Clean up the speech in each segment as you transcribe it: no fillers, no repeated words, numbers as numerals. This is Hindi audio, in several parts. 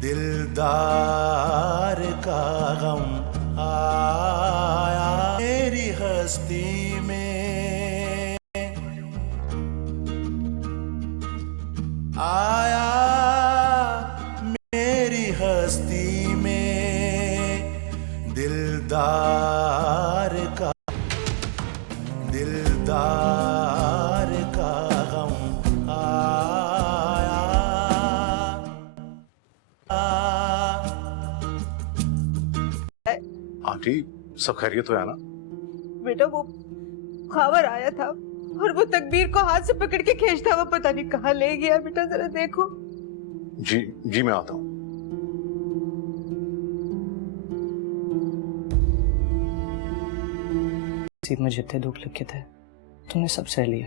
दिलदार का गम आया मेरी हस्ती में, आया मेरी हस्ती में दिलदार का गम आया। आंटी सब खैरियत तो है ना? बेटा वो खबर आया था और वो तकबीर को हाथ से पकड़ के खींचता हुआ पता नहीं कहाँ ले गया। बेटा जरा देखो। जी जी मैं आता हूँ। नसीब में जितने दुख लिखे थे तुमने सब सह लिए,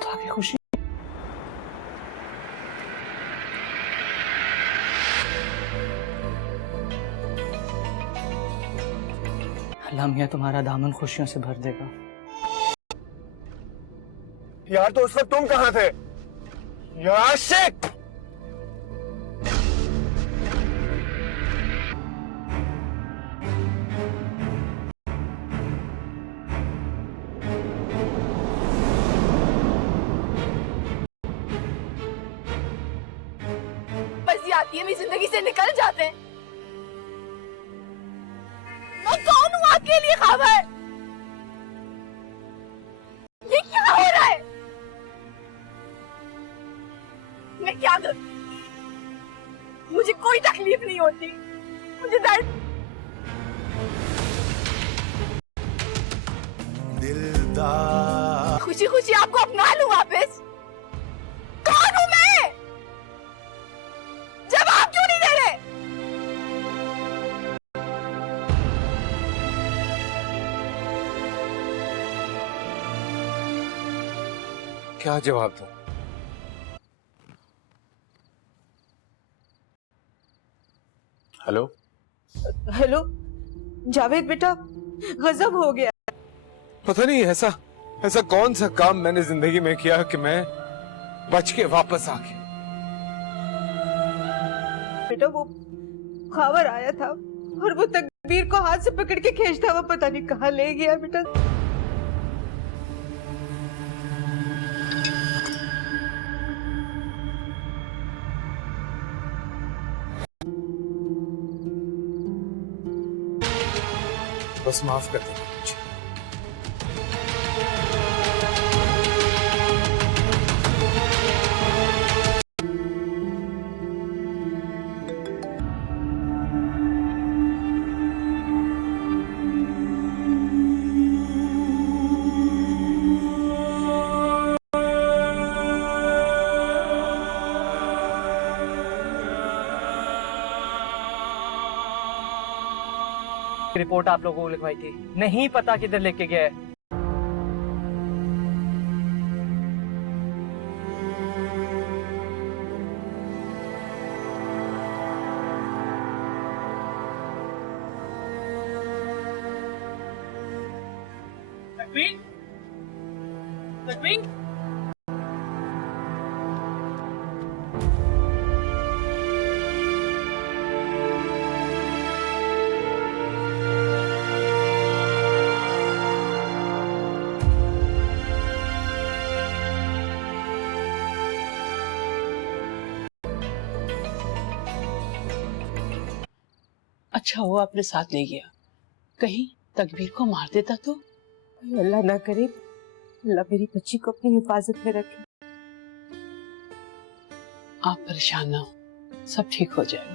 तो आगे खुशी। अल्लाह मियां तुम्हारा दामन खुशियों से भर देगा। यार तो उस वक्त तुम कहाँ थे यार आशिक? बस ये आती है मेरी जिंदगी से निकल जाते हैं। मैं कौन हूँ आपके लिए खबर? ये क्या हो रहा है? मैं क्या करूं? मुझे कोई तकलीफ नहीं होती, मुझे दर्द। दिलदार खुशी खुशी आपको अपना लूं वापस। कौन हूं मैं? जवाब क्यों नहीं दे रहे? क्या जवाब दो? हेलो हेलो जावेद बेटा, गजब हो गया। पता नहीं ऐसा कौन सा काम मैंने जिंदगी में किया कि मैं बच के वापस आ गया। बेटा वो खबर आया था और वो तकबीर को हाथ से पकड़ के खींचता हुआ पता नहीं कहाँ ले गया। बेटा बस माफ कर देना मुझे। रिपोर्ट आप लोगों को लिखवाई थी, नहीं पता किधर लेके गया है। तकबीर, तकबीर। अच्छा हुआ अपने साथ ले गया, कहीं तकबीर को मार देता तो। अल्लाह ना करे, अल्लाह मेरी बच्ची को अपनी हिफाजत में रखे। आप परेशान ना हो, सब ठीक हो जाएगा।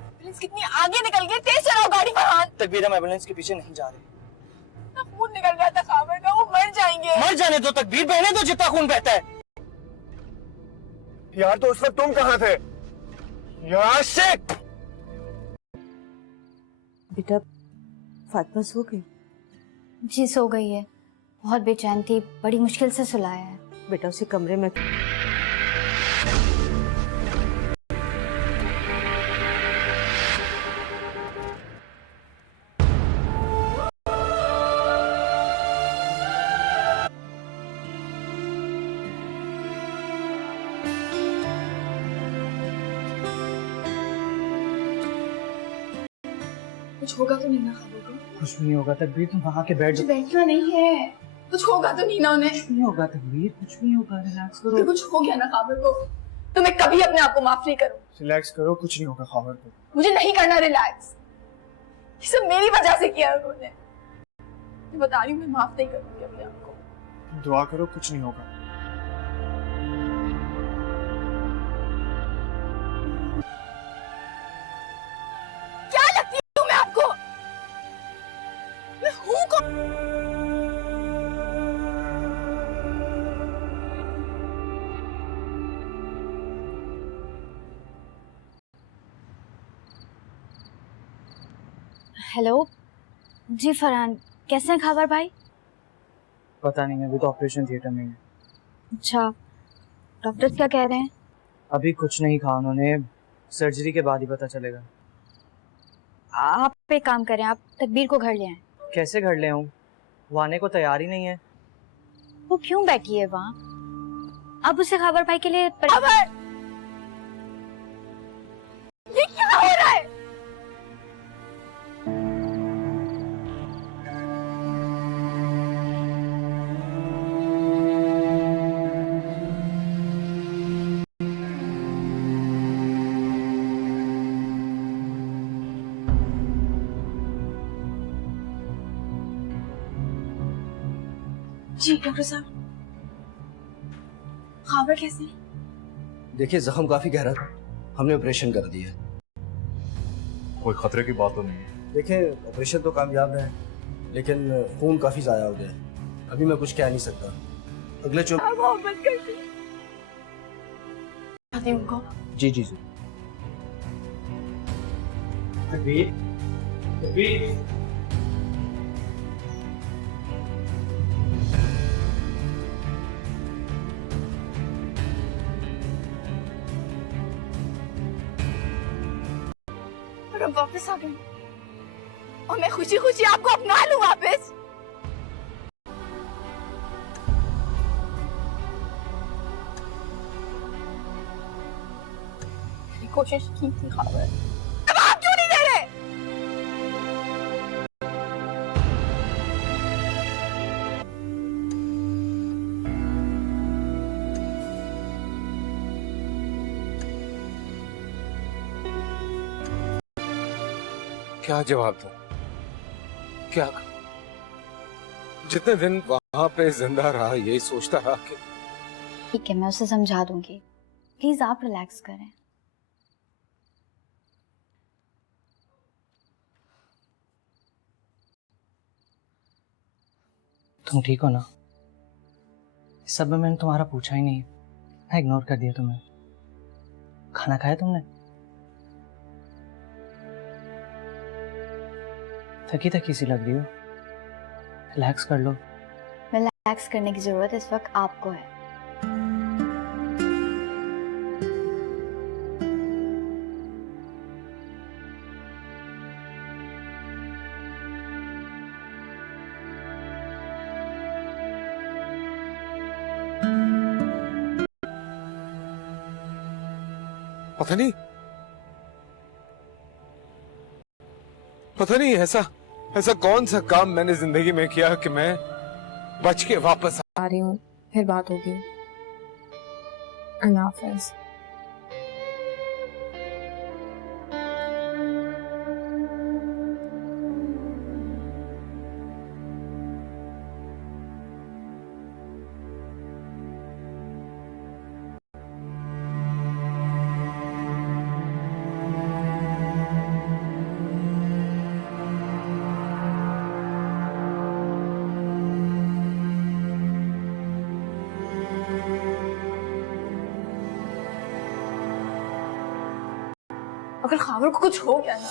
एम्बुलेंस कितनी आगे निकल गई, तेज चलाओ गाड़ी फरहान। तकबीर हम एम्बुलेंस के पीछे नहीं जा रहे। ना खून निकल रहा था खाबर का, वो मर जाएंगे। मर जाने दो तकबीर, बहने दो जितना खून बहता है। यार तो उस वक्त तुम कहाँ थे यार आशिक? बेटा फातिमा सो गई? जी सो गई है, बहुत बेचैन थी, बड़ी मुश्किल से सुलाया है। बेटा उसे कमरे में कुछ होगा तो नहीं ना खाबों को? कुछ भी नहीं होगा तकबीर, तुम वहाँ के बैठ मुझे जाओ। बैठना नहीं है। कुछ होगा तो नहीं ना उन्हें? कुछ नहीं होगा तकबीर, कुछ नहीं होगा, रिलैक्स अगर करो। कुछ हो गया ना खाबर को तो मैं कभी अपने आप को माफ नहीं करूँ। रिलैक्स करो, कुछ नहीं होगा खबर को। मुझे नहीं करना रिलैक्स। ये सब मेरी वजह से किया उन्होंने। मैं बता रही हूँ, मैं माफ नहीं करूँगी अपने आप को। दुआ करो, कुछ नहीं होगा। क्या लगती हूँ मैं आपको? मैं हूँ कौन? हेलो जी फरहान, कैसे हैं खबर भाई? पता नहीं, अभी तो ऑपरेशन थिएटर में है। अच्छा, डॉक्टर्स क्या कह रहे हैं? अभी कुछ नहीं कहा उन्होंने, सर्जरी के बाद ही पता चलेगा। आप एक काम करें, आप तकबीर को घर ले आएं। कैसे घर ले आऊं? वो आने को तैयार ही नहीं है। वो क्यों बैठी है वहाँ? अब उसे खबर भाई के लिए खबर! ये क्या हो रहा है? जी डॉक्टर साहब, खबर कैसी? देखिए, जख्म काफी गहरा था, हमने ऑपरेशन कर दिया। कोई खतरे की बात तो नहीं है? देखिए, ऑपरेशन तो कामयाब है, लेकिन खून काफी ज़ाया हो गया। अभी मैं कुछ कह नहीं सकता। अगले मोहब्बत करती हूँ उनको। जी जी जी। तकबीर, तकबीर। और अब वापस आ गई और मैं खुशी खुशी आपको अपना लूं वापस। कोशिश की थी खबर, अब आप क्यों नहीं दे रहे? क्या जवाब दूं? क्या करूं? जितने दिन वहां पे जिंदा रहा, यही सोचता रहा कि ठीक है, मैं उसे समझा दूंगी। प्लीज आप रिलैक्स करें। तुम ठीक हो ना? इस सब में मैंने तुम्हारा पूछा ही नहीं, मैं इग्नोर कर दिया तुम्हें। खाना खाया तुमने? थकी थकी सी लग रही हो, रिलैक्स कर लो। रिलैक्स करने की जरूरत इस वक्त आपको है। पता नहीं ऐसा कौन सा काम मैंने जिंदगी में किया कि मैं बच के वापस आ रही हूँ, फिर बात होगी। अल्लाह हाफ़िज़। अगर खाबर को कुछ हो गया ना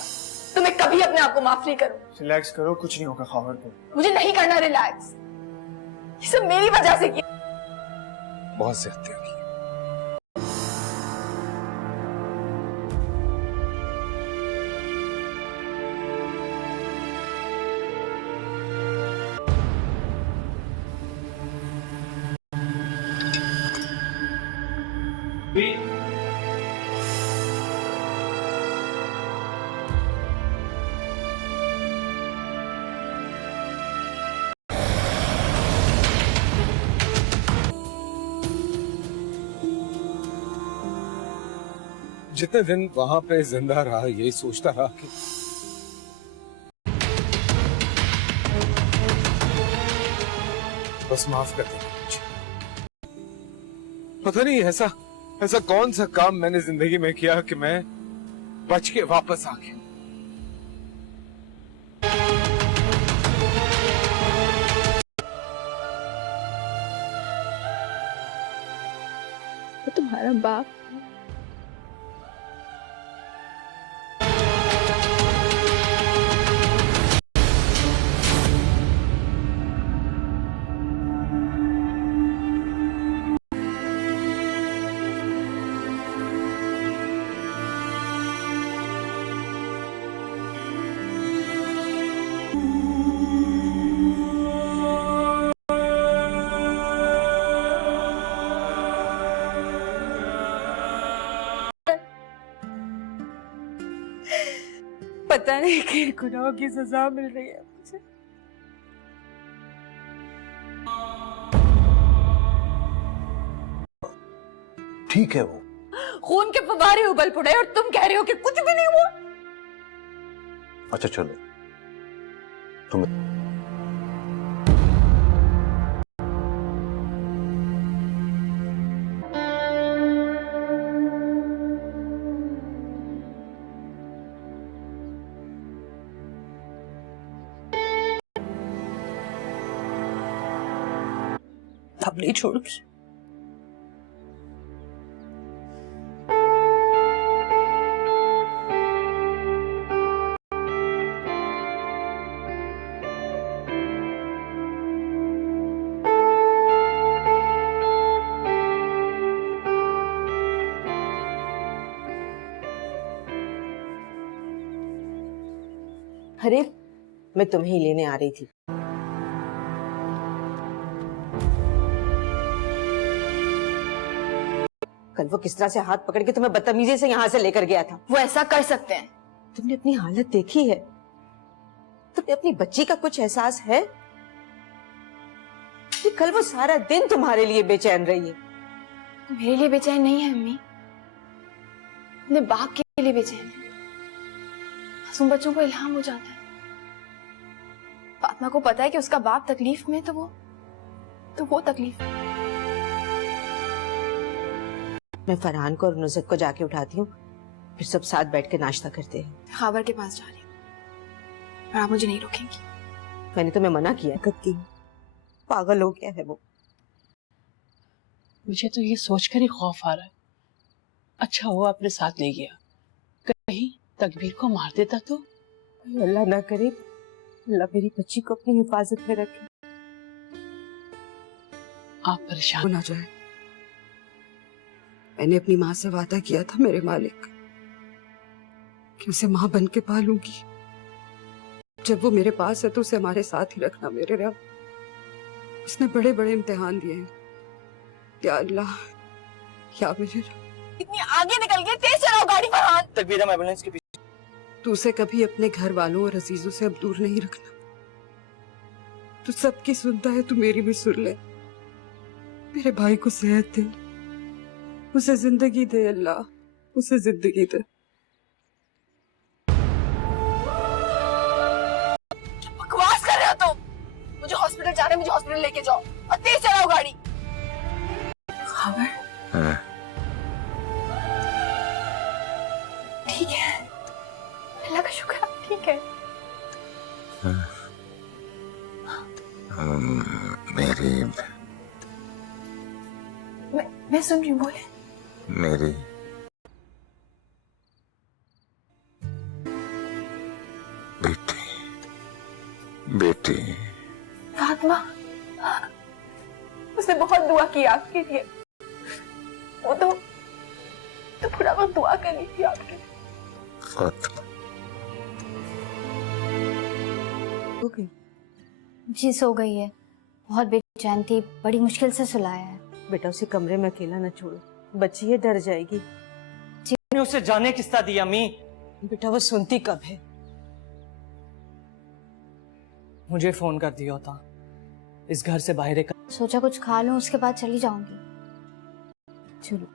तो मैं कभी अपने आप को माफ नहीं करूँ। रिलैक्स करो, कुछ नहीं होगा खबर को। मुझे नहीं करना रिलैक्स। ये सब मेरी वजह से किया। बहुत ज्यादा की। जितने दिन वहां पे जिंदा रहा यही सोचता रहा कि बस माफ कर देना मुझे। पता नहीं ऐसा ऐसा कौन सा काम मैंने जिंदगी में किया कि मैं बच के वापस आ गया। वो तुम्हारा बाप पता नहीं किन गुनाहों की सजा मिल रही है मुझे। ठीक है वो। खून के फव्वारे उबल पड़े और तुम कह रहे हो कि कुछ भी नहीं हुआ। अच्छा चलो, तुम अब नहीं छोड़ूंगी। अरे मैं तुम्हें ही लेने आ रही थी। कल वो किस तरह से हाथ पकड़ के तुम्हें बदतमीजी से यहाँ से लेकर गया था। वो ऐसा कर सकते हैं। तुमने अपनी हालत देखी है? तुम्हें अपनी बच्ची का कुछ एहसास है कि कल वो सारा दिन तुम्हारे लिए बेचैन रही है? मेरे लिए बेचैन नहीं है अम्मी, अपने बाप के लिए बेचैन है। मासूम बच्चों को इल्हाम हो जाता है। फातिमा को पता है कि उसका बाप तकलीफ में, तो वो तकलीफ में। मैं फरहान को और नुज़त को जाके उठाती हूँ, फिर सब साथ बैठ के नाश्ता करते हैं। खाबर के पास जा रही हूँ और आप मुझे नहीं रोकेंगी। मैंने तुम्हें मना किया की, पागल हो गया है वो। मुझे तो ये सोचकर ही खौफ आ रहा है। अच्छा हुआ अपने साथ ले गया, कहीं तकबीर को मार देता तो। अल्लाह ना करे, अल्लाह मेरी बच्ची को अपनी हिफाजत में रखे। आप परेशान ना जाए। मैंने अपनी माँ से वादा किया था मेरे मालिक कि उसे माँ बन के पालूंगी। जब वो मेरे पास है तो उसे हमारे साथ ही रखना मेरे रब। उसने बड़े बड़े इम्तिहान दिए हैं। या अल्लाह, या मेरे रब। इतनी आगे निकल गए, तेज चलाओ गाड़ी फरहान। तकबीर, हम एम्बुलेंस के पीछे। तू उसे कभी अपने घर वालों और अजीजों से अब दूर नहीं रखना। तू सबकी सुनता है, तू मेरी भी सुन ले। मेरे भाई को सेहत दे, उसे जिंदगी दे अल्लाह, उसे जिंदगी दे। बकवास कर रहे हो तुम। मुझे हॉस्पिटल जाना है, मुझे हॉस्पिटल लेके जाओ और तेज चलाओ गाड़ी। खबर ठीक है, अल्लाह का शुक्र है, ठीक है। मेरी मैं सुन रही हूँ, बोले। मेरी बेटी फातिमा, उसने बहुत दुआ की आपके लिए। वो तो पूरा वक्त दुआ कर रही थी आपके लिए। फातिमा जी सो गई है, बहुत बेचैन थी, बड़ी मुश्किल से सुलाया है। बेटा उसे कमरे में अकेला न छोड़ो, बच्ची ये डर जाएगी। मैंने उसे जाने किस्ता दिया अम्मी। बेटा वो सुनती कब है? मुझे फोन कर दिया होता, इस घर से बाहर एक। सोचा कुछ खा लूं, उसके बाद चली जाऊंगी। चलो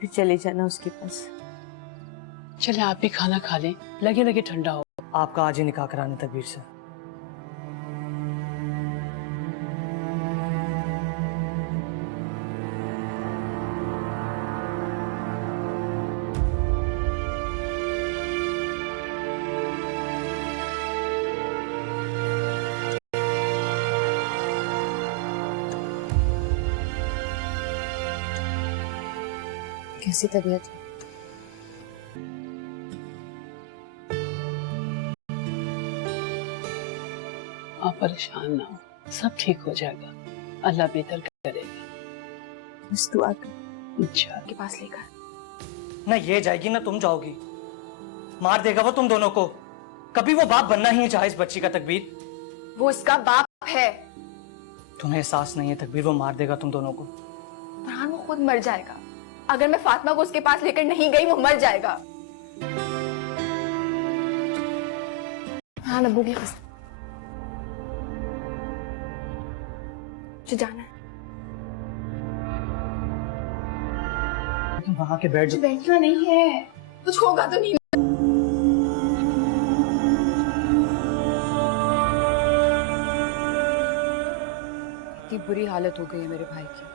फिर चले जाना उसके पास। चले आप भी खाना खा लें, लगे लगे ठंडा हो। आपका आज ही निकाह कराने तकबीर से। कैसी तबीयत है? आप परेशान ना हो, सब ठीक हो जाएगा, अल्लाह बेहतर करेगा। बस दुआ कर इंशाल्लाह। के पास लेकर ना ये जाएगी ना तुम जाओगी। मार देगा वो तुम दोनों को। कभी वो बाप बनना ही नहीं चाहे इस बच्ची का तकबीर। वो इसका बाप है। तुम्हें एहसास नहीं है तकबीर, वो मार देगा तुम दोनों को। फरहान वो खुद मर जाएगा। अगर मैं फातिमा को उसके पास लेकर नहीं गई वो मर जाएगा। हाँ अब्बू की कसम, मुझे जाना है। तुम वहां के बैठ मुझे बैठना नहीं है, कुछ होगा तो नहीं। इतनी बुरी हालत हो गई है मेरे भाई की,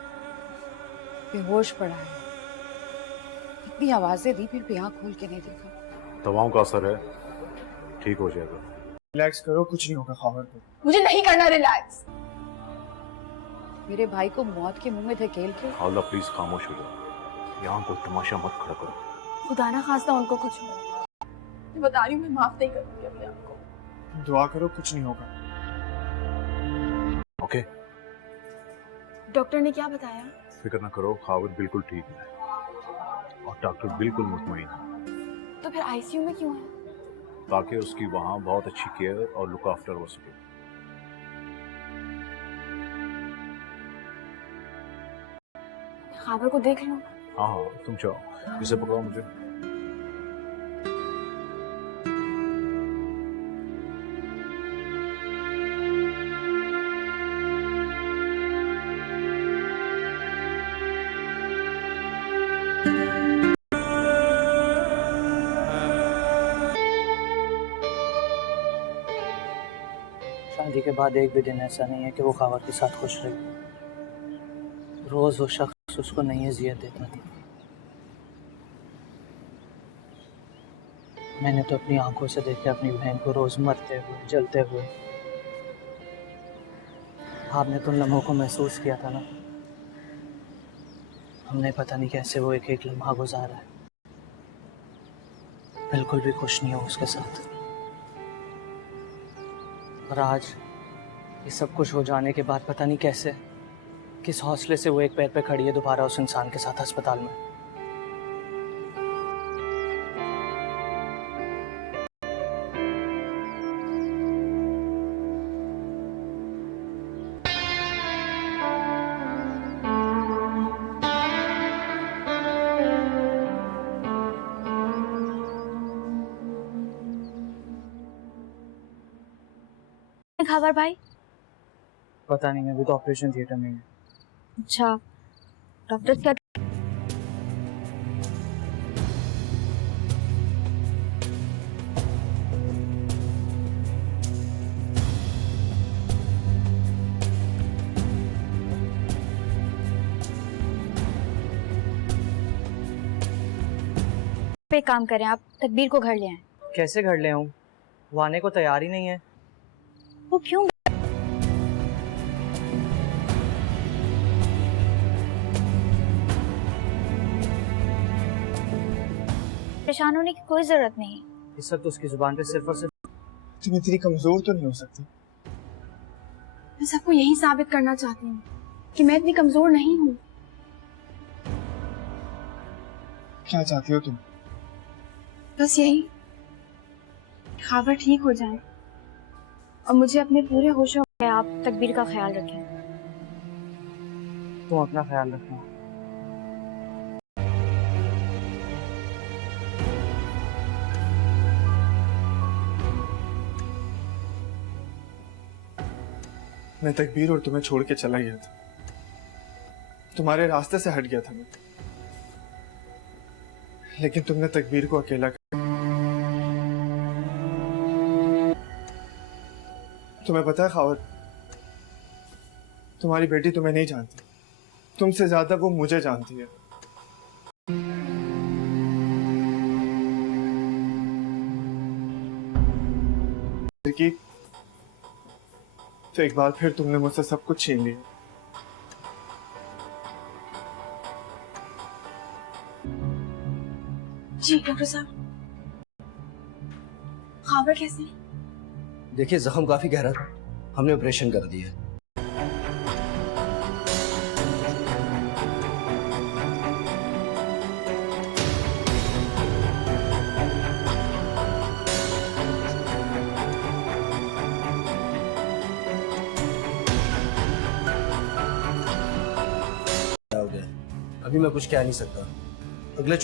बेहोश पड़ा है। इतनी आवाजें दी फिर भी आँख खोल के नहीं देखा। दवाओं का असर है, ठीक हो जाएगा। रिलैक्स करो, कुछ नहीं होगा खावर को। मुझे नहीं करना रिलैक्स। मेरे भाई को मौत के मुंह में धकेल के। खालदा प्लीज खामोश हो जाओ, यहाँ कोई तमाशा मत खड़ा करो। खुदा ना खास्ता उनको कुछ हो। मैं बता रही हूँ, मैं माफ नहीं करूंगी अपने आप को। दुआ करो, कुछ नहीं होगा। ओके, डॉक्टर ने क्या बताया? फिक्र ना करो, खावर बिल्कुल ठीक है और डॉक्टर बिल्कुल मुतमईन है। तो फिर आईसीयू में क्यों है? ताकि उसकी वहाँ बहुत अच्छी केयर और लुक आफ्टर हो सके। खाबर को देख लो। हाँ हाँ, तुम जाओ, इसे पकड़ो मुझे। शादी के बाद एक भी दिन ऐसा नहीं है कि वो खावर के साथ खुश रही। रोज वो शख्स उसको नई अजियत देता था। मैंने तो अपनी आंखों से देखा अपनी बहन को रोज मरते हुए, जलते हुए। आपने तो उन लम्हों को महसूस किया था ना। हमने पता नहीं कैसे वो एक एक लम्हा गुजारा है। बिल्कुल भी खुश नहीं हो उसके साथ। और आज ये सब कुछ हो जाने के बाद पता नहीं कैसे, किस हौसले से वो एक पैर पे खड़ी है दोबारा उस इंसान के साथ अस्पताल में। खबर भाई? पता नहीं, मैं भी तो ऑपरेशन थिएटर में हूँ। अच्छा, डॉक्टर क्या? पे काम करें, आप तकबीर को घर ले आए। कैसे घर ले आऊं? वो आने को तैयार ही नहीं है। वो क्यों? परेशान होने की कोई जरूरत नहीं है। इस वक्त उसकी जुबान पे सिर्फ और सिर्फ तुम इतनी कमजोर तो नहीं हो सकती। मैं सबको यही साबित करना चाहती हूँ कि मैं इतनी कमजोर नहीं हूँ। क्या चाहती हो तुम? बस यही, खाबर ठीक हो जाए और मुझे अपने पूरे होशों में। आप तकबीर का ख्याल रखें। तुम अपना ख्याल रखना। मैं तकबीर और तुम्हें छोड़ के चला गया था, तुम्हारे रास्ते से हट गया था मैं, लेकिन तुमने तकबीर को अकेला कर तुम्हें पता है खावर, तुम्हारी बेटी तुम्हें नहीं जानती, तुमसे ज्यादा वो मुझे जानती है। कि तो एक बार फिर तुमने मुझसे सब कुछ छीन लिया। जी डॉक्टर साहब, खावर कैसे? देखिए जख्म काफी गहरा था, हमने ऑपरेशन कर दिया। हो गया, अभी मैं कुछ कह नहीं सकता। अगले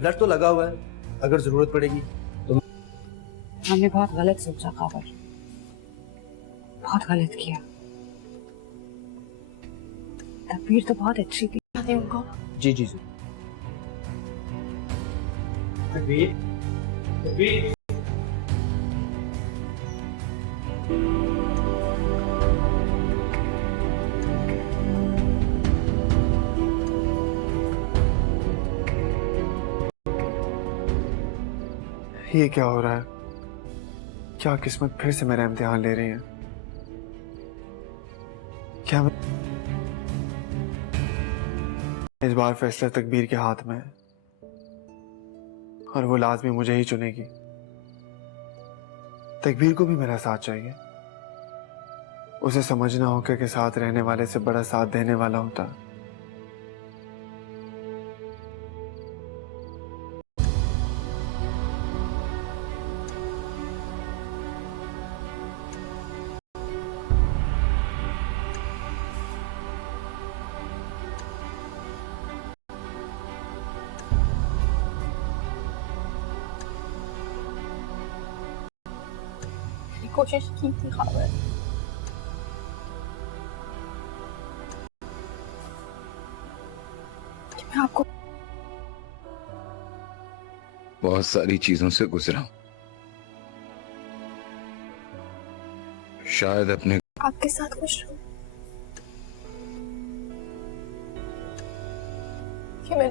ब्लड तो लगा हुआ है, अगर जरूरत पड़ेगी तो। हमने बहुत गलत सोचा खावर, बहुत गलत किया। तकबीर तो बहुत अच्छी थी। उनको जी जी जी। ये क्या हो रहा है? क्या किस्मत फिर से मेरा इम्तिहान ले रही है? क्या इस बार फैसला तकदीर के हाथ में है और वो लाजमी मुझे ही चुनेगी। तकदीर को भी मेरा साथ चाहिए। उसे समझना होगा कि साथ रहने वाले से बड़ा साथ देने वाला होता है। कोशिश की थी खावर, कि मैं आपको बहुत सारी चीजों से गुजरा हूं, शायद अपने आपके साथ खुश रहूं, कि मैं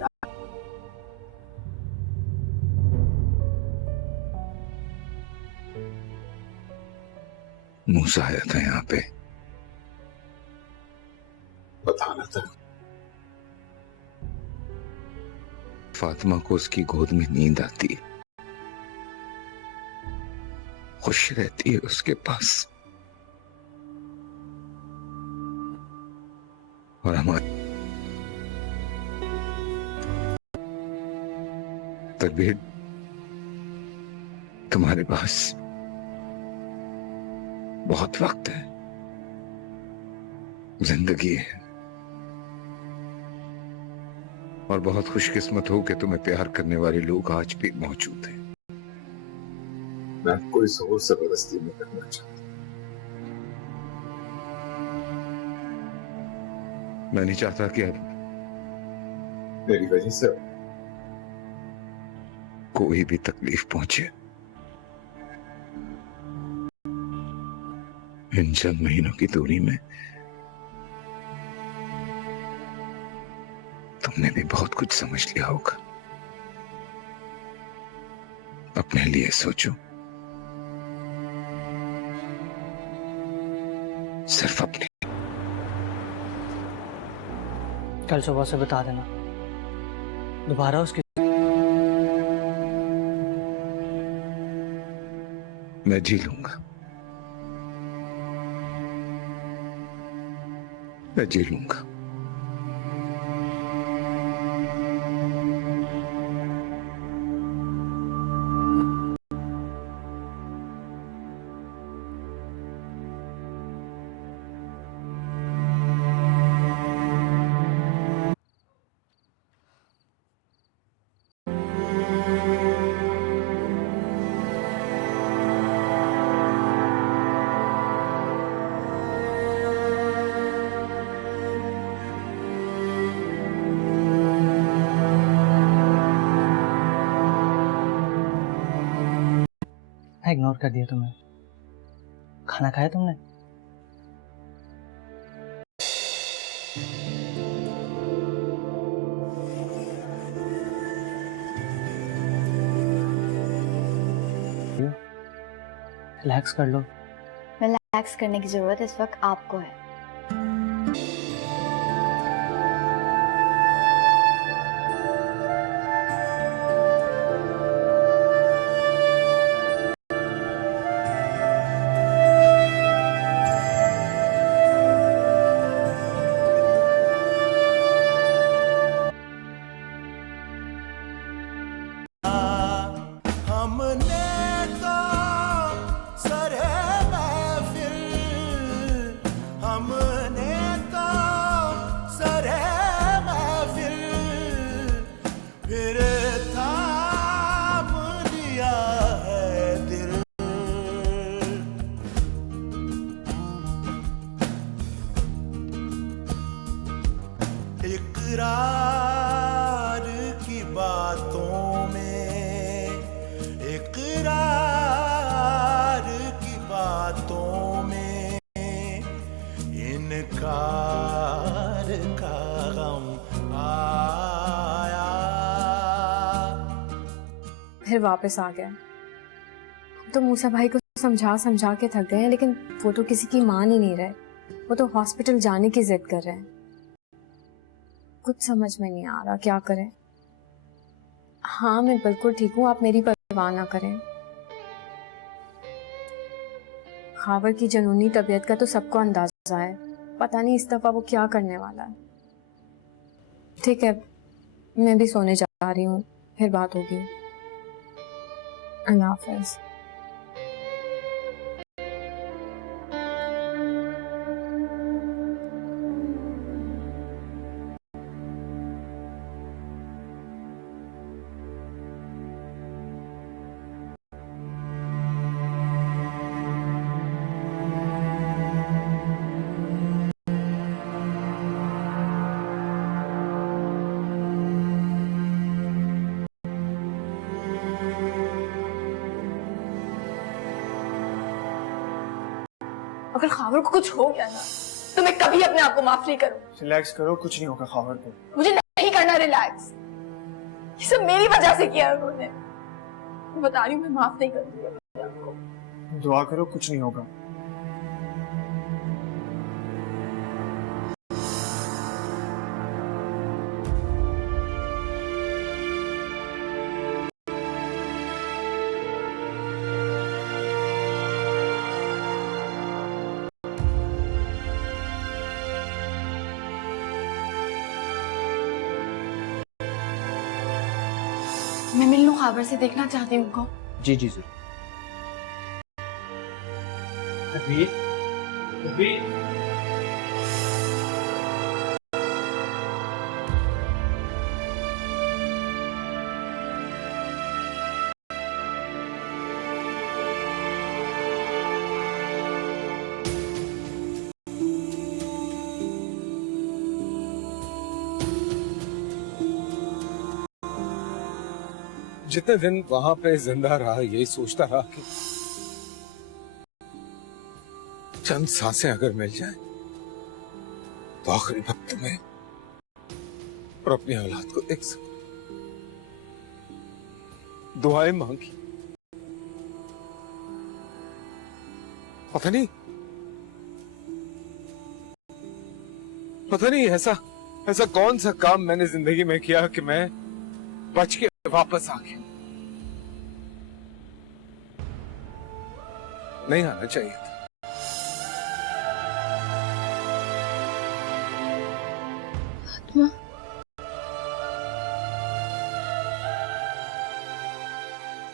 मूसा आया था यहाँ पे, बताना था फातिमा को उसकी गोद में नींद आती है, खुश रहती है उसके पास, और हमारी तकदीर तुम्हारे पास बहुत वक्त है, जिंदगी है, और बहुत खुशकिस्मत हो कि तुम्हें प्यार करने वाले लोग आज भी मौजूद हैं। मैं कोई जोर जबरदस्ती नहीं करना चाहता। मैं नहीं चाहता कि अब मेरी वजह से कोई भी तकलीफ पहुंचे। इन चंद महीनों की दूरी में तुमने भी बहुत कुछ समझ लिया होगा। अपने लिए सोचो, सिर्फ अपने। कल सुबह से बता देना, दोबारा उसकी। मैं जी लूंगा, मैं जी लूंगा। हाँ, इग्नोर कर दिया तुम्हें। खाना खाया तुमने? रिलैक्स कर लो। रिलैक्स करने की जरूरत इस वक्त आपको है। इकरार की बातों में, इकरार की बातों में इनकार का गम आया। फिर वापस आ गया। तो मूसा भाई को समझा समझा के थक गए हैं, लेकिन वो तो किसी की मान ही नहीं रहे। वो तो हॉस्पिटल जाने की जिद कर रहे हैं। कुछ समझ में नहीं आ रहा क्या करें। हाँ, मैं बिल्कुल ठीक हूँ, आप मेरी परवाह ना करें। खावर की जनूनी तबीयत का तो सबको अंदाजा है। पता नहीं इस दफा वो क्या करने वाला है। ठीक है, मैं भी सोने जा रही हूँ, फिर बात होगी। अल्लाह हाफ़िज़। अगर खावर को कुछ हो गया ना, तो मैं कभी अपने आप को माफ नहीं करूँ। रिलैक्स करो, कुछ नहीं होगा खावर को। मुझे नहीं करना रिलैक्स। ये सब मेरी वजह से किया उन्होंने। मैं बता रही हूँ, मैं माफ नहीं करूँगी अपने आप को। दुआ करो, कुछ नहीं होगा। मैं मिल लूं खावर से, देखना चाहती हूँ उनको। जी जी जरूर। कबीर, कबीर। जितने दिन वहां पे जिंदा रहा, यही सोचता रहा कि चंद सांसें अगर मिल जाएं, तो आखिरी वक्त में और अपनी औलाद को देख सकूं। दुआएं मांगी, पता नहीं ऐसा कौन सा काम मैंने जिंदगी में किया कि मैं बच के वापस आ गया। नहीं आना चाहिए था। फातिमा,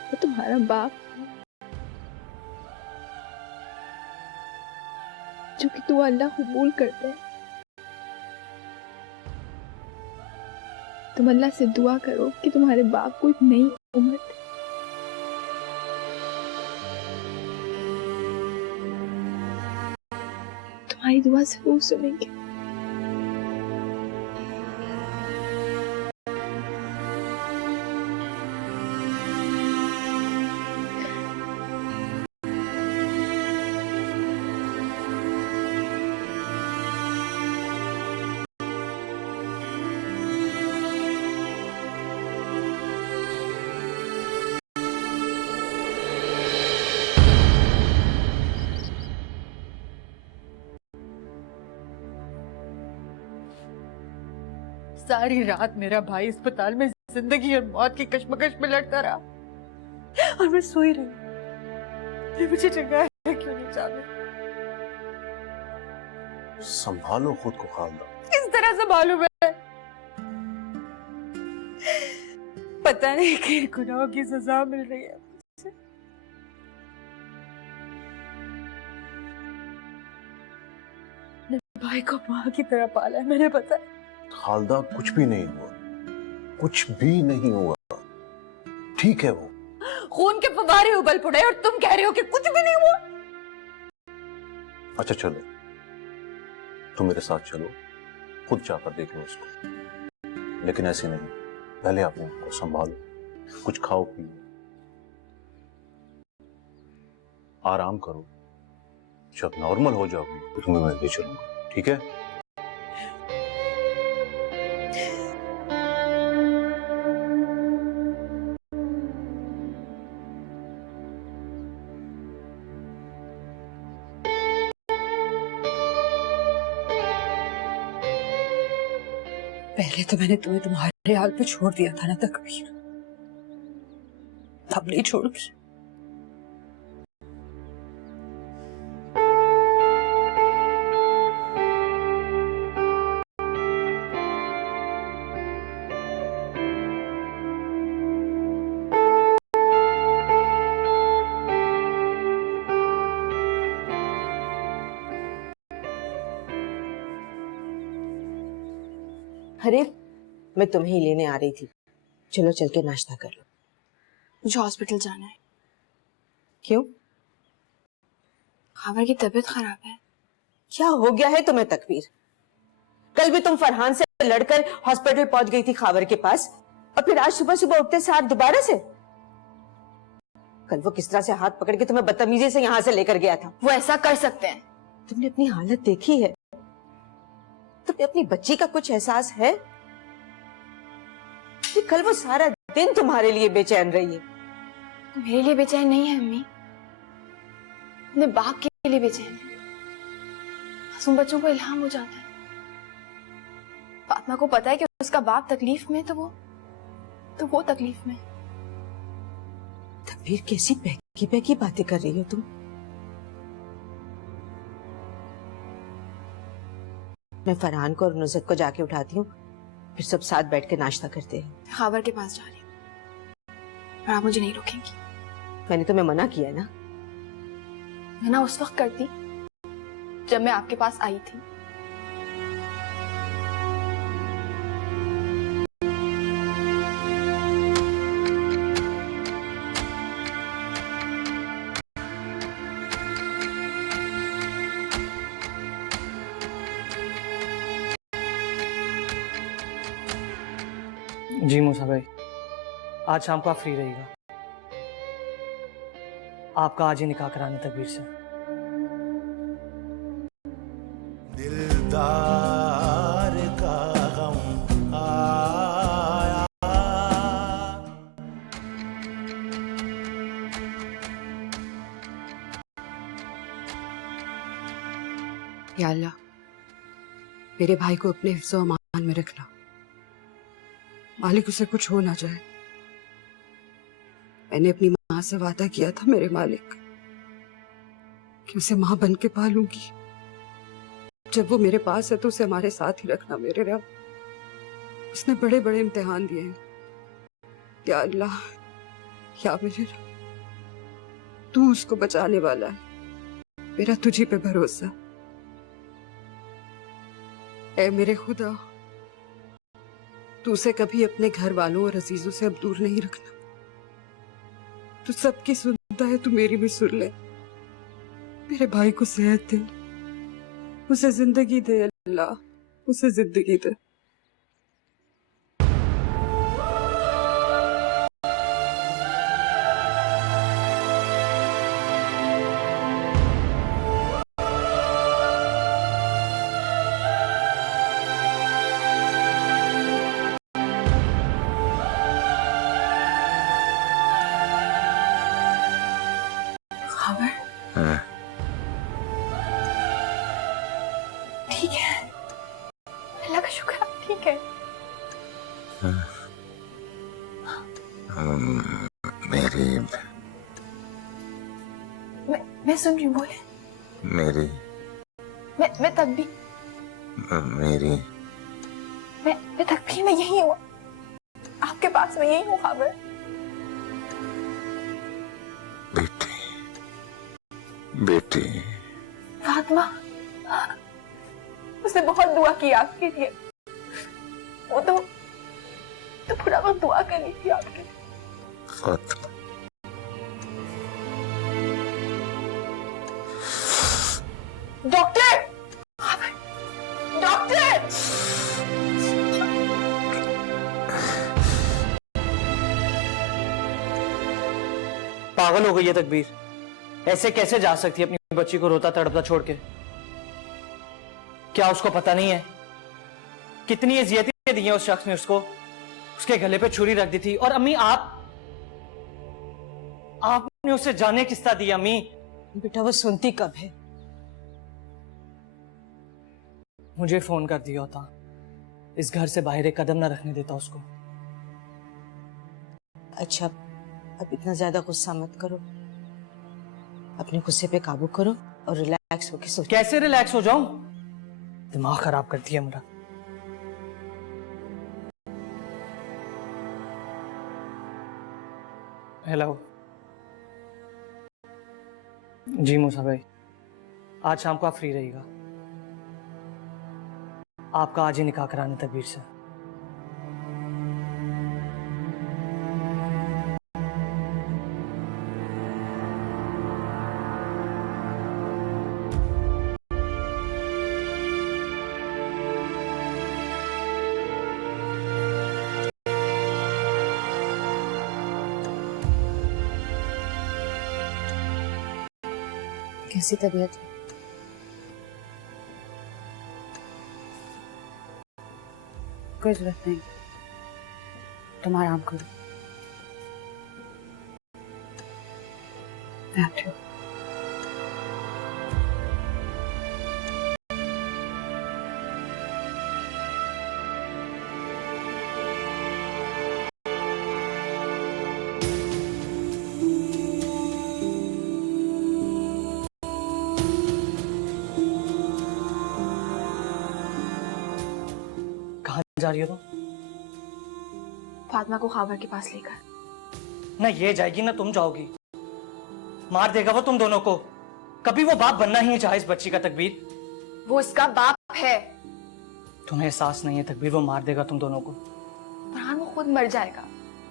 वो तुम्हारा बाप है, जो कि तू अल्लाह कबूल करता है। तुम अल्लाह से दुआ करो कि तुम्हारे बाप को एक नई उम्र दे। तुम्हारी दुआ जरूर सुनेंगे। सारी रात मेरा भाई अस्पताल में जिंदगी और मौत की कश्मकश में लड़ता रहा और मैं सोई रही। मुझे जगाया क्यों नहीं जाने? संभालो खुद को खालदा। किस तरह से मालूम है? पता नहीं किन गुनाहों की सजा मिल रही है मुझे। अपने भाई को माँ की तरह पाला है मैंने, पता है। खालदा कुछ भी नहीं हुआ, कुछ भी नहीं हुआ, ठीक है वो। खून के फव्वारे उबल पड़े और तुम कह रहे हो कि कुछ भी नहीं हुआ। अच्छा चलो, तुम मेरे साथ चलो, खुद जाकर देख लो उसको, लेकिन ऐसे नहीं, पहले अपने को संभालो, कुछ खाओ पियो, आराम करो। जब नॉर्मल हो जाओगी तो तुम्हें मैं ले चलूंगा, ठीक है? पहले तो मैंने तुम्हें तुम्हारे हाल पे छोड़ दिया था ना तकबीर, अब नहीं छोड़ूंगी। अरे मैं तुम्हें ही लेने आ रही थी, चलो चल के नाश्ता कर लो। मुझे हॉस्पिटल जाना है। क्यों? खावर की तबीयत खराब है। क्या हो गया है तुम्हें तकबीर? कल भी तुम फरहान से लड़कर हॉस्पिटल पहुंच गई थी खावर के पास, और फिर आज सुबह सुबह उठते साथ दोबारा से। कल वो किस तरह से हाथ पकड़ के तुम्हें बदतमीजी से यहाँ से लेकर गया था। वो ऐसा कर सकते हैं। तुमने अपनी हालत देखी है? तुम्हें अपनी बच्ची का कुछ एहसास है कि कल वो सारा दिन तुम्हारे लिए बेचैन रही है? मेरे लिए बेचैन नहीं है अम्मी, अपने बाप के लिए बेचैन है। मासूम बच्चों को इल्हाम हो जाता है। फातिमा को पता है कि उसका बाप तकलीफ में, तो वो तकलीफ में। तकबीर, कैसी बहकी बहकी बातें कर रही हो तुम? मैं फरहान को और नुज़त को जाके उठाती हूँ, फिर सब साथ बैठ के नाश्ता करते हैं। खावर के पास जा रही हूँ और आप मुझे नहीं रोकेंगी। मैंने तुम्हें मना किया है ना? मना उस वक्त करती जब मैं आपके पास आई थी। जी मूसा भाई, आज शाम को आप फ्री रहिएगा। आपका आज ही निकाह कराना तकबीर से। दिलदार का गम आया, या अल्लाह, मेरे भाई को अपने हिफ्ज़ व अमान में रखना। मालिक उसे कुछ हो ना जाए। मैंने अपनी माँ से वादा किया था मेरे मालिक कि उसे माँ बन के पालूंगी। जब वो मेरे पास है तो उसे हमारे साथ ही रखना मेरे रब। उसने बड़े बड़े इम्तिहान दिए हैं। या अल्लाह, या मेरे रब, तू उसको बचाने वाला है। मेरा तुझी पे भरोसा। ऐ मेरे खुदा, तू उसे कभी अपने घर वालों और अजीजों से अब दूर नहीं रखना। तू सबकी सुनता है, तू मेरी भी सुन ले। मेरे भाई को सेहत दे, उसे जिंदगी दे अल्लाह, उसे जिंदगी दे। खावर हाँ। ठीक है, अल्लाह का शुक्र, ठीक है। मैं सुन रही हूँ, बोले। मेरी मैं तब भी मेरी मैं तब भी मैं यही हूँ, आपके पास मैं यही हूँ खाबर। बेटी बेटी फातिमा, उसने बहुत दुआ की आपके लिए, वो तो पूरा वक्त दुआ कर रही थी आपके लिए। Fatima doctor, doctor! पागल हो गई है तकबीर, ऐसे कैसे जा सकती है अपनी बच्ची को रोता तड़पता छोड़ के? क्या उसको पता नहीं है कितनी अजियतें दी हैं उस शख्स ने उसको? उसके गले पे छुरी रख दी थी। और अम्मी आपने उसे जाने किस्ता दी अम्मी? बेटा वो सुनती कब है? मुझे फोन कर दिया होता, इस घर से बाहर एक कदम ना रखने देता उसको। अच्छा, अब इतना ज्यादा गुस्सा मत करो, अपने गुस्से पे काबू करो और रिलैक्स होके सोचो। कैसे रिलैक्स हो जाऊं? दिमाग खराब करती है मेरा। हेलो जी मूसा भाई, आज शाम को आप फ्री रहिएगा। आपका आज ही निकाह कराने तकबीर से। कैसी तबीयत है? कोई जरूरत नहीं, तुम आराम करो। मैं आती हूँ। जा रही हो तुम? फातिमा को खाबर के पास लेकर। ना ये जाएगी ना तुम जाओगी। मार देगा वो तुम दोनों को। कभी वो बाप बनना ही नहीं चाहे इस बच्ची का तकबीर। वो इसका बाप है। तुम्हें एहसास नहीं है तकबीर, वो मार देगा तुम दोनों को। फरहान वो खुद मर जाएगा।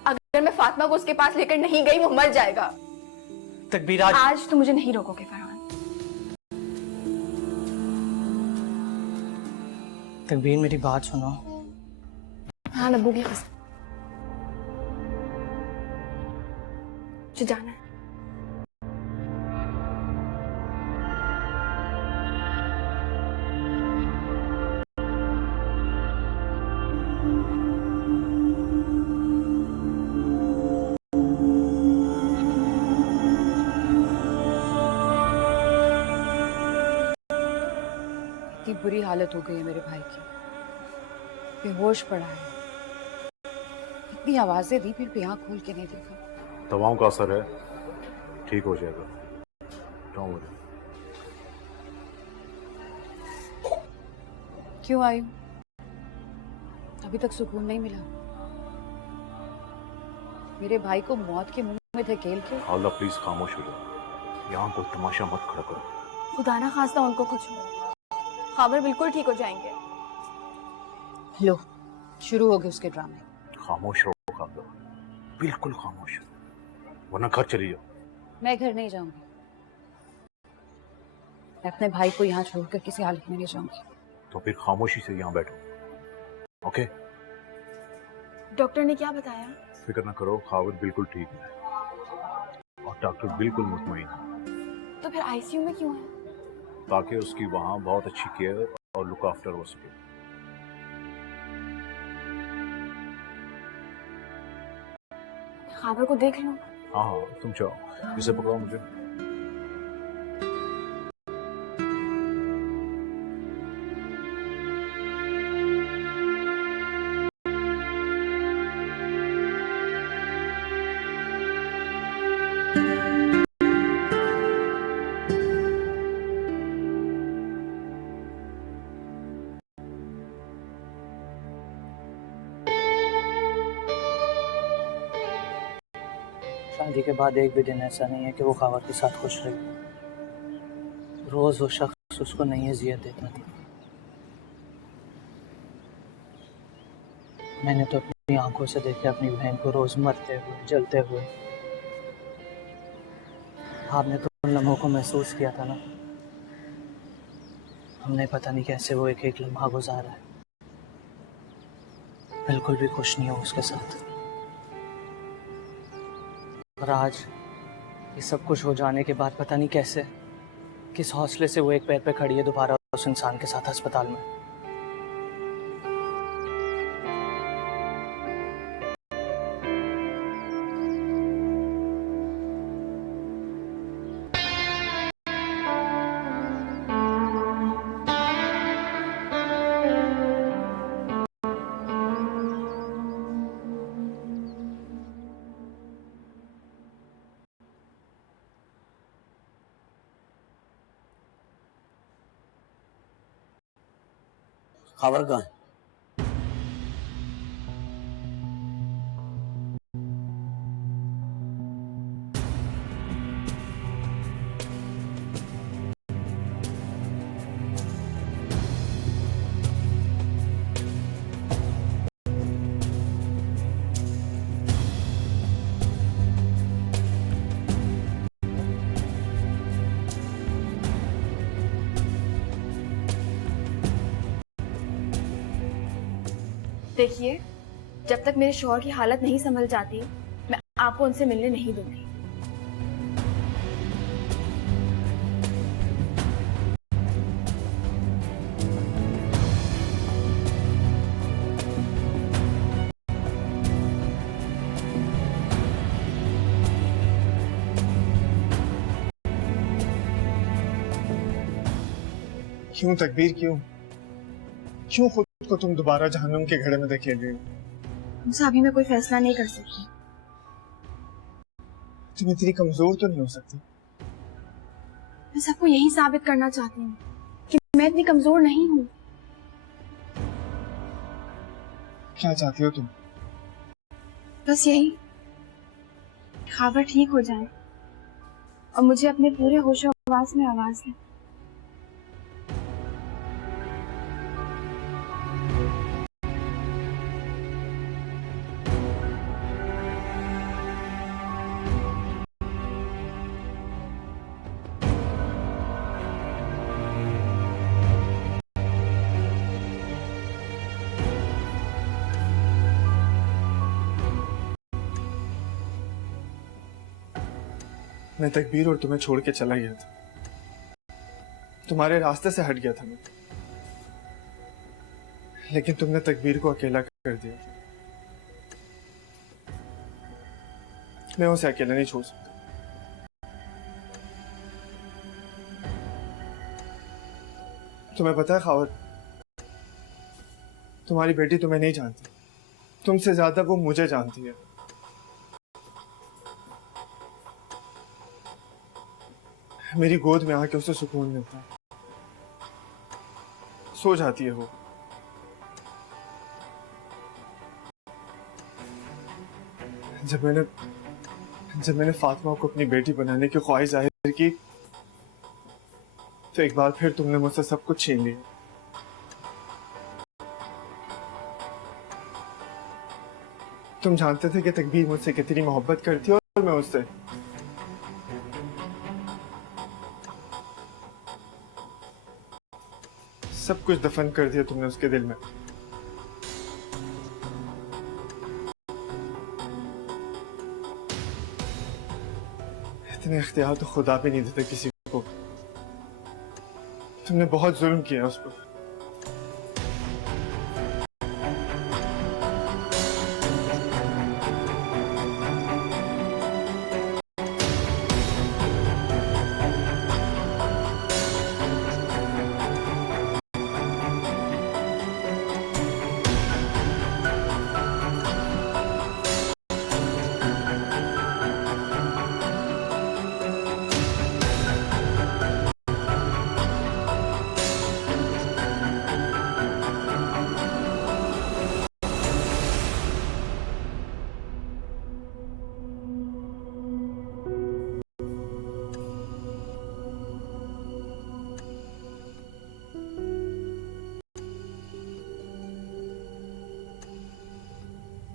अगर मैं फातिमा को उसके पास लेकर नहीं गई वो मर जाएगा। तकबीर आज तो मुझे नहीं रोकोगे फरहान। तकबीर मेरी बात सुनो। हाँ अब्बू की कसम, मुझे जाना है। इतनी बुरी हालत हो गई है मेरे भाई की, बेहोश पड़ा है। इतनी आवाजें दी फिर भी आंख खोल के नहीं देखा। दवाओं का असर है, ठीक हो जाएगा। Don't worry. क्यों आई हूं? अभी तक सुकून नहीं मिला। मेरे भाई को मौत के मुंह में धकेल के। हावला प्लीज खामोश हो जाओ, यहाँ कोई तमाशा मत खड़ा करो। खुदा ना खास्ता उनको कुछ हो, खाबर बिल्कुल ठीक हो जाएंगे। लो शुरू हो गए उसके ड्रामे। खामोश रहो खावला, बिल्कुल खामोश, वरना घर चली जाओ। मैं घर नहीं जाऊंगी, मैं अपने भाई को यहाँ छोड़कर किसी हालत में नहीं जाऊंगी। तो फिर खामोशी से यहाँ बैठो, ओके? डॉक्टर ने क्या बताया? फिक्र न करो, खावर बिल्कुल ठीक है और डॉक्टर बिल्कुल मुतमईन है। तो फिर आईसीयू में क्यों है? ताकि उसकी वहाँ बहुत अच्छी केयर और लुक आफ्टर हो सके। खाबर को देख लो। हाँ हाँ तुम चाहो, इसे पकड़ो मुझे। शादी के बाद एक भी दिन ऐसा नहीं है कि वो खावर के साथ खुश रही। रोज वो शख्स उसको नई अजियत देता था। मैंने तो अपनी आंखों से देखा अपनी बहन को रोज मरते हुए, जलते हुए। आपने तो उन लम्हों को महसूस किया था ना। हमने पता नहीं कैसे वो एक एक लम्हा गुजारा है। बिल्कुल भी खुश नहीं हो उसके साथ। और आज ये सब कुछ हो जाने के बाद पता नहीं कैसे, किस हौसले से वो एक पैर पे खड़ी है दोबारा उस इंसान के साथ अस्पताल में। खावर कहाँ है? देखिए, जब तक मेरे शौहर की हालत नहीं संभल जाती, मैं आपको उनसे मिलने नहीं दूंगी। क्यों तकबीर, क्यों क्यों खुद को तुम दोबारा जहन्नुम के घड़े में धकेल रही हो? मुझसे अभी मैं कोई फैसला नहीं कर सकती। तुम इतनी कमजोर तो नहीं हो सकती। मैं सबको यही साबित करना चाहती हूँ कि मैं इतनी कमजोर नहीं हूँ। क्या चाहती हो तुम? बस यही, खावर ठीक हो जाए और मुझे अपने पूरे होशो हवास में आवाज है। मैं तकबीर और तुम्हें छोड़ के चला गया था, तुम्हारे रास्ते से हट गया था मैं, लेकिन तुमने तकबीर को अकेला कर दिया। मैं उसे अकेला नहीं छोड़ सकता। तुम्हें पता है खावर, तुम्हारी बेटी तुम्हें नहीं जानती, तुमसे ज्यादा वो मुझे जानती है। मेरी गोद में आके उसे सुकून मिलता है, सो जाती है वो। जब मैंने फातिमा को अपनी बेटी बनाने की ख्वाहिश जाहिर की, तो एक बार फिर तुमने मुझसे सब कुछ छीन लिया। तुम जानते थे कि तकबीर मुझसे कितनी मोहब्बत करती है और मैं उससे। सब कुछ दफन कर दिया तुमने उसके दिल में। इतने इख्तियार तो खुदा भी नहीं देते किसी को। तुमने बहुत जुल्म किया उस पर।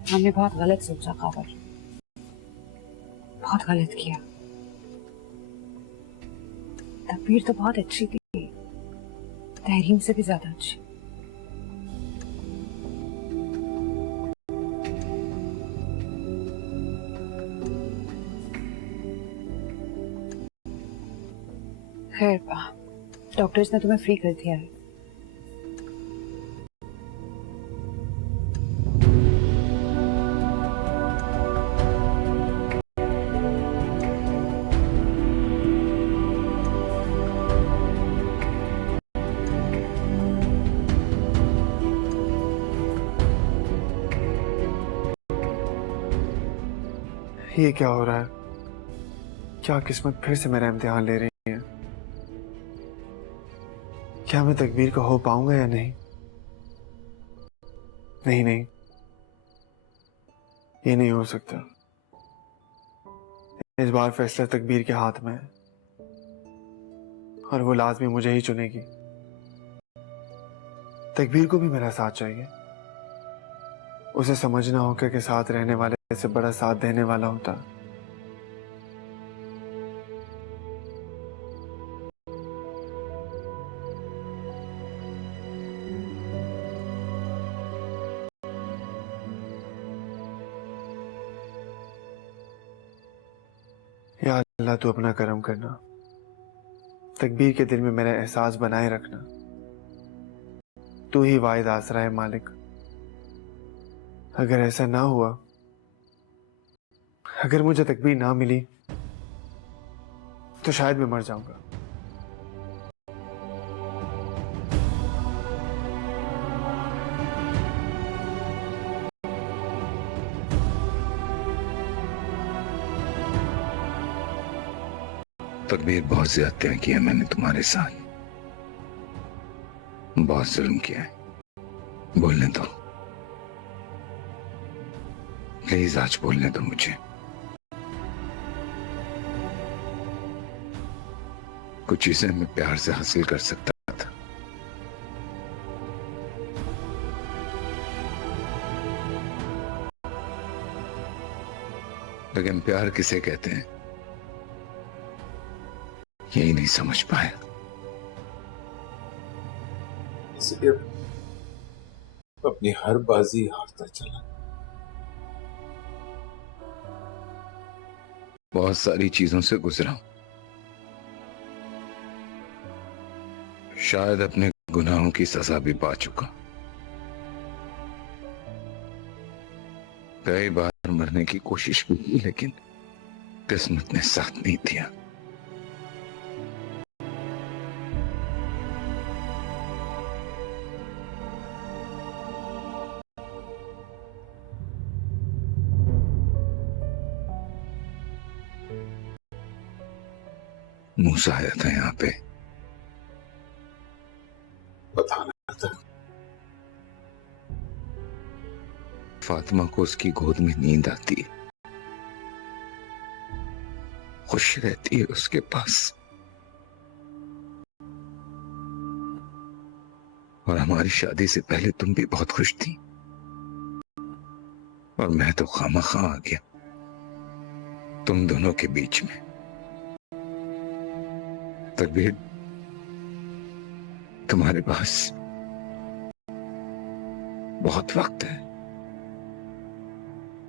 हमने बहुत गलत सोचा खबर, बहुत गलत किया। तकबीर तो बहुत अच्छी थी, तहरीम से भी ज्यादा अच्छी। खैर, डॉक्टर्स ने तुम्हें फ्री कर दिया है। ये क्या हो रहा है? क्या किस्मत फिर से मेरा इम्तिहान ले रही है? क्या मैं तकबीर का हो पाऊंगा या नहीं? नहीं नहीं, ये नहीं हो सकता। इस बार फैसला तकबीर के हाथ में है और वो लाजमी मुझे ही चुनेगी। तकबीर को भी मेरा साथ चाहिए। उसे समझना होगा कि साथ रहने वाले से बड़ा साथ देने वाला होता। या अल्लाह, तू अपना करम करना, तकबीर के दिल में मेरा एहसास बनाए रखना। तू ही वाहिद आसरा है मालिक। अगर ऐसा ना हुआ, अगर मुझे तकबीर ना मिली, तो शायद मैं मर जाऊंगा। तकबीर, बहुत ज्यादतियां की है मैंने तुम्हारे साथ, बहुत जुल्म किया है। बोलने दो प्लीज, आज बोलने दो मुझे। कुछ चीजें मैं प्यार से हासिल कर सकता था, लेकिन प्यार किसे कहते हैं यही नहीं समझ पाया। इसलिए अपनी हर बाजी हारता चला। बहुत सारी चीजों से गुजरा हूं, शायद अपने गुनाहों की सजा भी पा चुका। कई बार मरने की कोशिश भी की, लेकिन किस्मत ने साथ नहीं दिया। मूसा आया था यहाँ पे, बताना था। फातिमा को उसकी गोद में नींद आती है, खुश रहती है उसके पास, और हमारी शादी से पहले तुम भी बहुत खुश थी, और मैं तो खामखा आ गया तुम दोनों के बीच में। तकबीर, तुम्हारे पास बहुत वक्त है,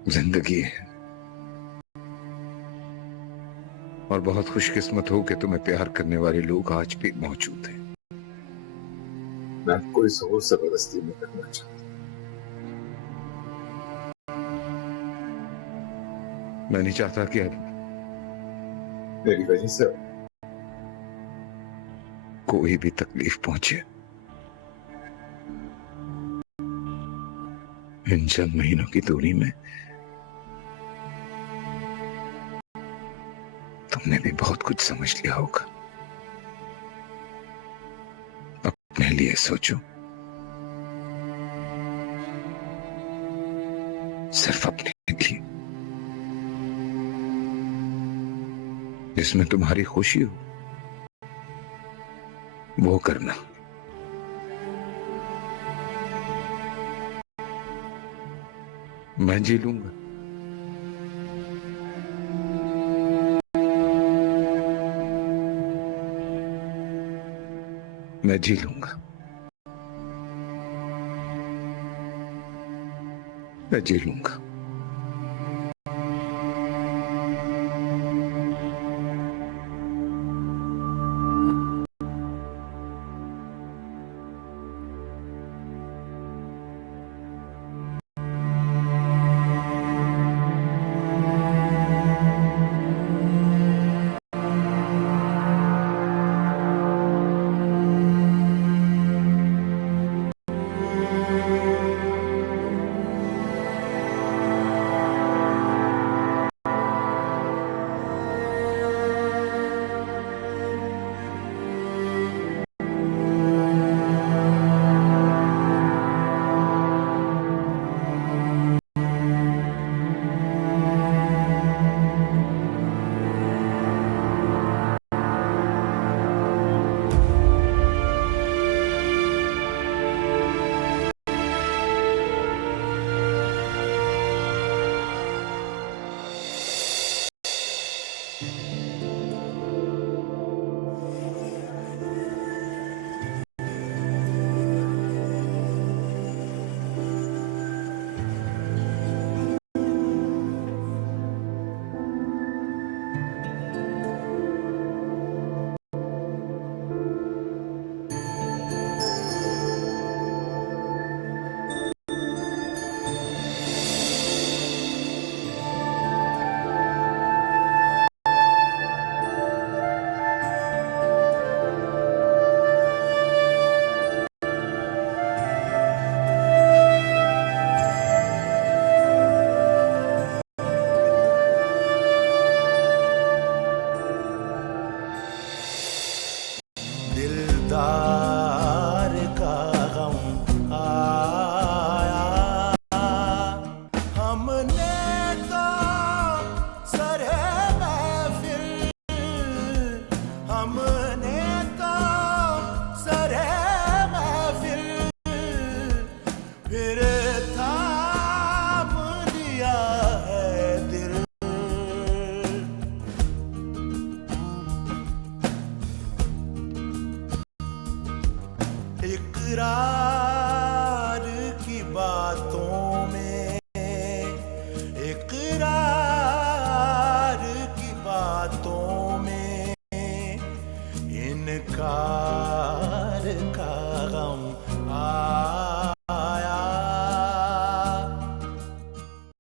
जिंदगी है, और बहुत खुशकिस्मत हो कि तुम्हें प्यार करने वाले लोग आज भी मौजूद हैं। मैं कोई जोर जबरदस्ती नहीं करना चाहता। मैं नहीं चाहता कि अब मेरी वजह से कोई भी तकलीफ पहुंचे। इन चंद महीनों की दूरी में तुमने भी बहुत कुछ समझ लिया होगा। अपने लिए सोचो, सिर्फ अपने लिए, जिसमें तुम्हारी खुशी हो वो करना। मैं जी लूंगा। मैं जी लूंगा। मैं जी लूंगा। दिलदार का गम आया, हमने तो सरे महफिल, हमने तो सरे महफिल, फिर थाम लिया है दिल। इकरार की बातों में, इकरार की बातों में इनकार का